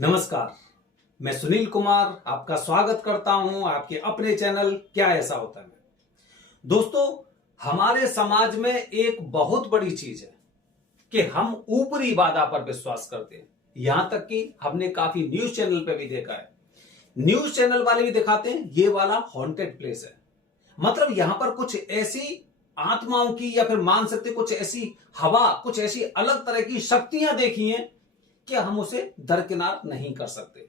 नमस्कार। मैं सुनील कुमार आपका स्वागत करता हूं आपके अपने चैनल क्या ऐसा होता है में। दोस्तों, हमारे समाज में एक बहुत बड़ी चीज है कि हम ऊपरी वादा पर विश्वास करते हैं। यहां तक कि हमने काफी न्यूज चैनल पे भी देखा है, न्यूज चैनल वाले भी दिखाते हैं ये वाला हॉन्टेड प्लेस है। मतलब यहां पर कुछ ऐसी आत्माओं की या फिर मान सकते कुछ ऐसी हवा, कुछ ऐसी अलग तरह की शक्तियां देखी हैं कि हम उसे दरकिनार नहीं कर सकते।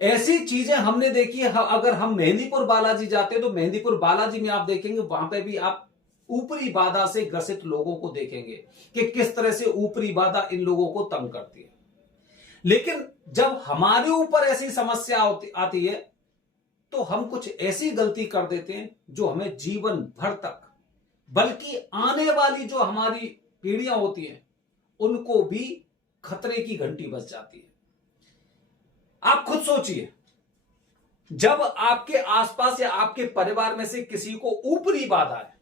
ऐसी चीजें हमने देखी है। अगर हम मेहंदीपुर बालाजी जाते हैं तो मेहंदीपुर बालाजी में आप देखेंगे वहां पे भी आप ऊपरी बाधा से ग्रसित लोगों को देखेंगे कि किस तरह से ऊपरी बाधा इन लोगों को तंग करती है। लेकिन जब हमारे ऊपर ऐसी समस्या आती है तो हम कुछ ऐसी गलती कर देते हैं जो हमें जीवन भर तक, बल्कि आने वाली जो हमारी पीढ़ियां होती हैं उनको भी खतरे की घंटी बज जाती है। आप खुद सोचिए, जब आपके आसपास या आपके परिवार में से किसी को ऊपरी बाधा है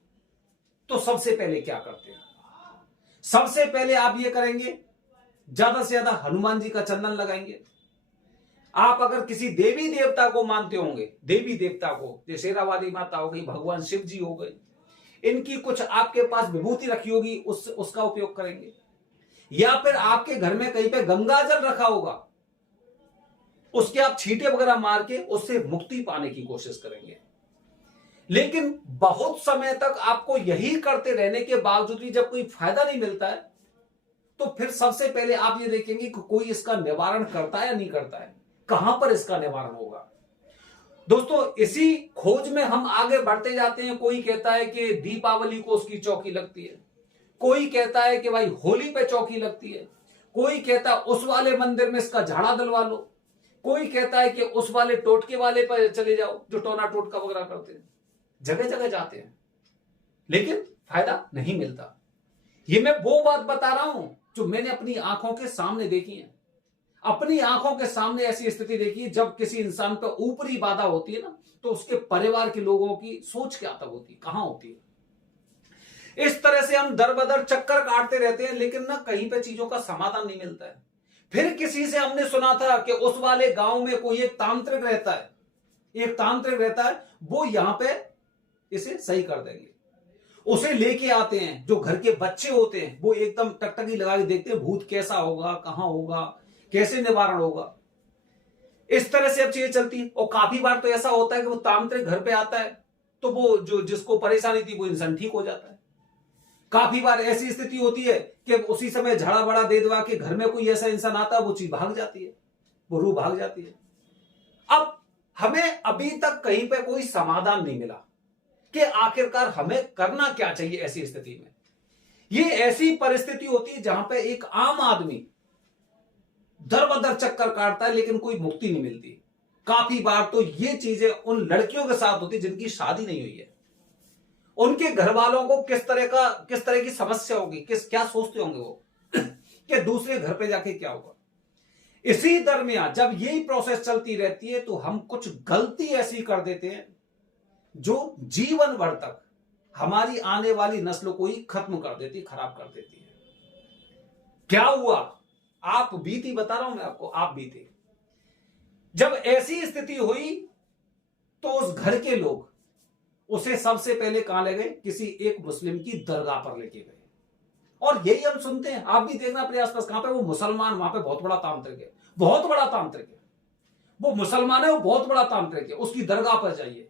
तो सबसे पहले क्या करते हैं? सबसे पहले आप ये करेंगे, ज्यादा से ज्यादा हनुमान जी का चंदन लगाएंगे। आप अगर किसी देवी देवता को मानते होंगे, देवी देवता को, जैसे शेरावाली माता हो गई, भगवान शिव जी हो गए, इनकी कुछ आपके पास विभूति रखी होगी, उसका उपयोग करेंगे। या फिर आपके घर में कहीं पे गंगा जल रखा होगा, उसके आप छींटे वगैरह मार के उससे मुक्ति पाने की कोशिश करेंगे। लेकिन बहुत समय तक आपको यही करते रहने के बावजूद भी जब कोई फायदा नहीं मिलता है तो फिर सबसे पहले आप ये देखेंगे कि कोई इसका निवारण करता है या नहीं करता है, कहां पर इसका निवारण होगा। दोस्तों, इसी खोज में हम आगे बढ़ते जाते हैं। कोई कहता है कि दीपावली को उसकी चौकी लगती है, कोई कहता है कि भाई होली पे चौकी लगती है, कोई कहता है उस वाले मंदिर में इसका झाड़ा डलवा लो, कोई कहता है कि उस वाले टोटके वाले पर चले जाओ जो टोना टोटका वगैरह करते हैं। जगह जगह जाते हैं लेकिन फायदा नहीं मिलता। ये मैं वो बात बता रहा हूं जो मैंने अपनी आंखों के सामने देखी है। अपनी आंखों के सामने ऐसी स्थिति देखी है, जब किसी इंसान पर ऊपरी बाधा होती है ना तो उसके परिवार के लोगों की सोच क्या तब होती है, कहां होती है। इस तरह से हम दर बदर चक्कर काटते रहते हैं लेकिन ना कहीं पे चीजों का समाधान नहीं मिलता है। फिर किसी से हमने सुना था कि उस वाले गांव में कोई एक तांत्रिक रहता है, वो यहां पे इसे सही कर देंगे। उसे लेके आते हैं, जो घर के बच्चे होते हैं वो एकदम टकटकी लगा के देखते हैं भूत कैसा होगा, कहां होगा, कैसे निवारण होगा। इस तरह से अब चीजें चलती है। और काफी बार तो ऐसा होता है कि वो तांत्रिक घर पे आता है तो वो जो जिसको परेशानी थी वो इंसान ठीक हो जाता है। काफी बार ऐसी स्थिति होती है कि उसी समय झड़ा बड़ा दे दवा के घर में कोई ऐसा इंसान आता है, वो चीज भाग जाती है, वो रूह भाग जाती है। अब हमें अभी तक कहीं पे कोई समाधान नहीं मिला कि आखिरकार हमें करना क्या चाहिए ऐसी स्थिति में। ये ऐसी परिस्थिति होती है जहां पे एक आम आदमी दर बदर चक्कर काटता है लेकिन कोई मुक्ति नहीं मिलती। काफी बार तो ये चीजें उन लड़कियों के साथ होती जिनकी शादी नहीं हुई है। उनके घर वालों को किस तरह की समस्या होगी, क्या सोचते होंगे वो कि दूसरे घर पे जाके क्या होगा। इसी दरमियान जब यही प्रोसेस चलती रहती है तो हम कुछ गलती ऐसी कर देते हैं जो जीवन भर तक हमारी आने वाली नस्लों को ही खत्म कर देती, खराब कर देती है। क्या हुआ, आप बीती बता रहा हूं मैं आपको, आप बीते। जब ऐसी स्थिति हुई तो उस घर के लोग उसे सबसे पहले कहां ले गए, किसी एक मुस्लिम की दरगाह पर लेके गए। और यही हम सुनते हैं, आप भी देखना अपने आसपास, कहां पे वो मुसलमान, वहां पे बहुत बड़ा तांत्रिक है, बहुत बड़ा तांत्रिक है। वो मुसलमान है, वो बहुत बड़ा तांत्रिक है, उसकी दरगाह पर जाइए,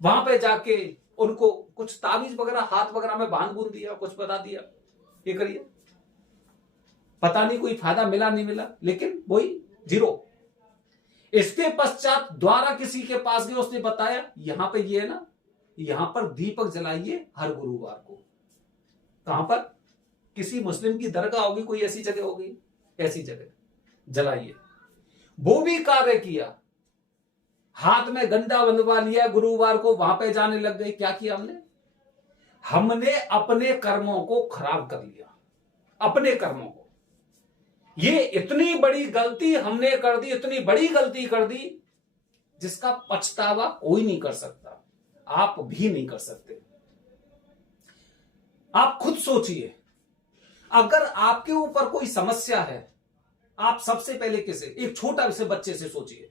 वहां पे जाके उनको कुछ ताबीज वगैरह हाथ वगैरह में बांध बूंद दिया, कुछ बता दिया, ये करिए। पता नहीं कोई फायदा मिला नहीं मिला, लेकिन वही जीरो। इसके पश्चात द्वारा किसी के पास गए, उसने बताया यहां पे ये है ना, यहां पर दीपक जलाइए हर गुरुवार को। कहां पर, किसी मुस्लिम की दरगाह होगी, कोई ऐसी जगह होगी, ऐसी जगह जलाइए। वो भी कार्य किया, हाथ में गंदा बंधवा लिया, गुरुवार को वहां पे जाने लग गए। क्या किया हमने अपने कर्मों को खराब कर लिया, अपने कर्मों को। ये इतनी बड़ी गलती हमने कर दी, इतनी बड़ी गलती कर दी जिसका पछतावा कोई नहीं कर सकता, आप भी नहीं कर सकते। आप खुद सोचिए, अगर आपके ऊपर कोई समस्या है आप सबसे पहले किसे, एक छोटा से बच्चे से सोचिए।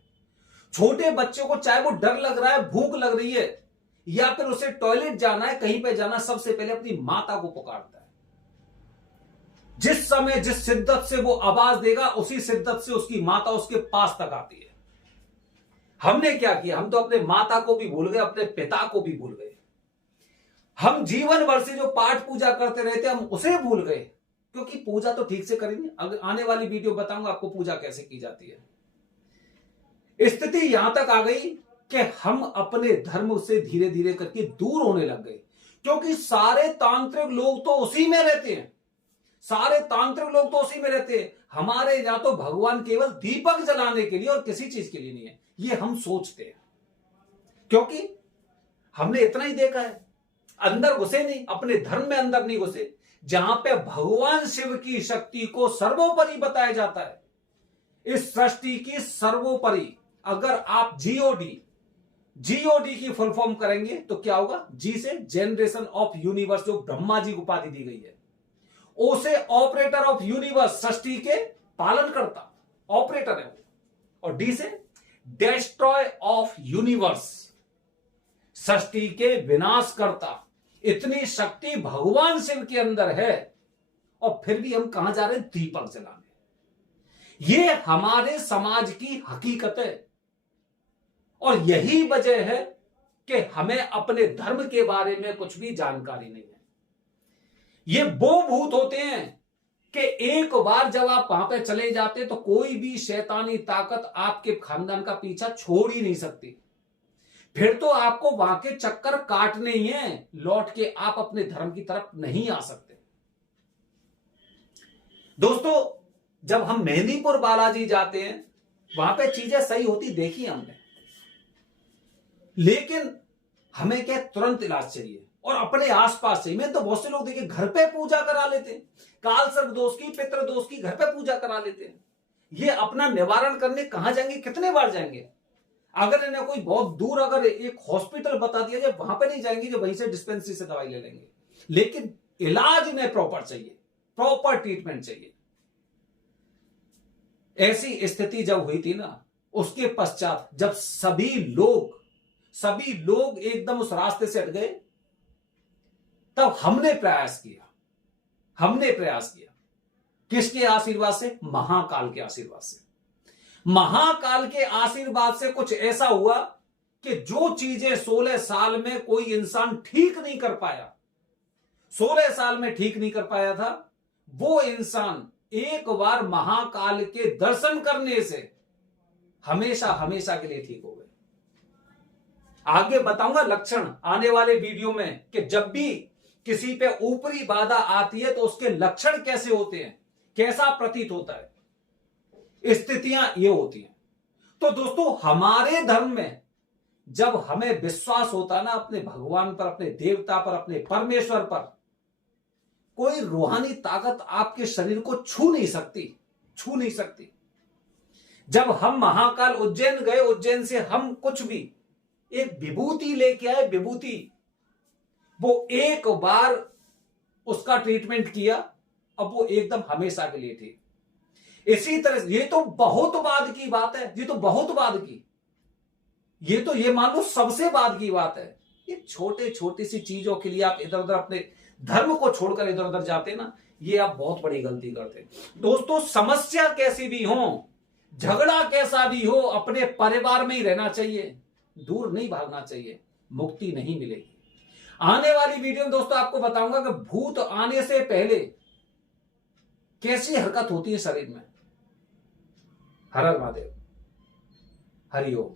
छोटे बच्चे को चाहे वो डर लग रहा है, भूख लग रही है, या फिर उसे टॉयलेट जाना है, कहीं पे जाना, सबसे पहले अपनी माता को पुकारता है। जिस समय जिस शिद्दत से वो आवाज देगा, उसी शिद्दत से उसकी माता उसके पास तक आती है। हमने क्या किया, हम तो अपने माता को भी भूल गए, अपने पिता को भी भूल गए। हम जीवन भर से जो पाठ पूजा करते रहते हम उसे भूल गए, क्योंकि पूजा तो ठीक से करेंगे। अगर आने वाली वीडियो बताऊंगा आपको पूजा कैसे की जाती है। स्थिति यहां तक आ गई कि हम अपने धर्म से धीरे धीरे करके दूर होने लग गए, क्योंकि सारे तांत्रिक लोग तो उसी में रहते हैं, सारे तांत्रिक लोग तो उसी में रहते हैं। हमारे यहां तो भगवान केवल दीपक जलाने के लिए और किसी चीज के लिए नहीं है, ये हम सोचते हैं, क्योंकि हमने इतना ही देखा है। अंदर घुसे नहीं, अपने धर्म में अंदर नहीं घुसे, जहां पे भगवान शिव की शक्ति को सर्वोपरि बताया जाता है, इस सृष्टि की सर्वोपरि। अगर आप जीओडी की फुल फॉर्म करेंगे तो क्या होगा, जी से जनरेशन ऑफ यूनिवर्स, जो ब्रह्मा जी को उपाधि दी गई है। ओ से ऑपरेटर ऑफ यूनिवर्स, सृष्टि के पालन करता, ऑपरेटर है वो। और डी से डेस्ट्रॉय ऑफ यूनिवर्स, सृष्टि के विनाश करता। इतनी शक्ति भगवान शिव के अंदर है, और फिर भी हम कहां जा रहे हैं, दीपक जलाने। ये हमारे समाज की हकीकत है, और यही वजह है कि हमें अपने धर्म के बारे में कुछ भी जानकारी नहीं है। ये वो भूत होते हैं कि एक बार जब आप वहां पे चले जाते तो कोई भी शैतानी ताकत आपके खानदान का पीछा छोड़ ही नहीं सकती। फिर तो आपको वहां के चक्कर काटने ही हैं, लौट के आप अपने धर्म की तरफ नहीं आ सकते। दोस्तों, जब हम मेहंदीपुर बालाजी जाते हैं, वहां पे चीजें सही होती देखी हमने, लेकिन हमें क्या, तुरंत इलाज चाहिए, और अपने आसपास से। मैं तो बहुत से लोग देखे घर पे पूजा करा लेते हैं, काल सर्प दोष की, पितृ दोष की घर पे पूजा करा लेते हैं। ये अपना निवारण करने कहां जाएंगे, कितने बार जाएंगे? अगर इन्हें कोई बहुत दूर अगर एक हॉस्पिटल बता दिया जाए, वहां पे नहीं जाएंगे, जो वहीं से डिस्पेंसरी से दवाई ले लेंगे। लेकिन इलाज इन्हें प्रॉपर चाहिए, प्रॉपर ट्रीटमेंट चाहिए। ऐसी स्थिति जब हुई थी ना, उसके पश्चात जब सभी लोग एकदम उस रास्ते से हट गए, तब हमने प्रयास किया। किसके आशीर्वाद से? महाकाल के आशीर्वाद से। महाकाल के आशीर्वाद से कुछ ऐसा हुआ कि जो चीजें 16 साल में कोई इंसान ठीक नहीं कर पाया, 16 साल में ठीक नहीं कर पाया था, वो इंसान एक बार महाकाल के दर्शन करने से हमेशा हमेशा के लिए ठीक हो गए। आगे बताऊंगा लक्षण आने वाले वीडियो में, कि जब भी किसी पे ऊपरी बाधा आती है तो उसके लक्षण कैसे होते हैं, कैसा प्रतीत होता है, स्थितियां ये होती हैं। तो दोस्तों, हमारे धर्म में जब हमें विश्वास होता ना अपने भगवान पर, अपने देवता पर, अपने परमेश्वर पर, कोई रूहानी ताकत आपके शरीर को छू नहीं सकती। जब हम महाकाल उज्जैन गए, उज्जैन से हम कुछ भी एक विभूति लेके आए, विभूति, वो एक बार उसका ट्रीटमेंट किया, अब वो एकदम हमेशा के लिए थी। इसी तरह ये तो बहुत बाद की बात है, ये मान लो सबसे बाद की बात है। ये छोटी सी चीजों के लिए आप इधर उधर अपने धर्म को छोड़कर इधर उधर जाते ना, ये आप बहुत बड़ी गलती करते। दोस्तों, समस्या कैसी भी हो, झगड़ा कैसा भी हो, अपने परिवार में ही रहना चाहिए, दूर नहीं भागना चाहिए, मुक्ति नहीं मिलेगी। आने वाली वीडियो में दोस्तों आपको बताऊंगा कि भूत आने से पहले कैसी हरकत होती है शरीर में। हर हर महादेव, हरि ओम।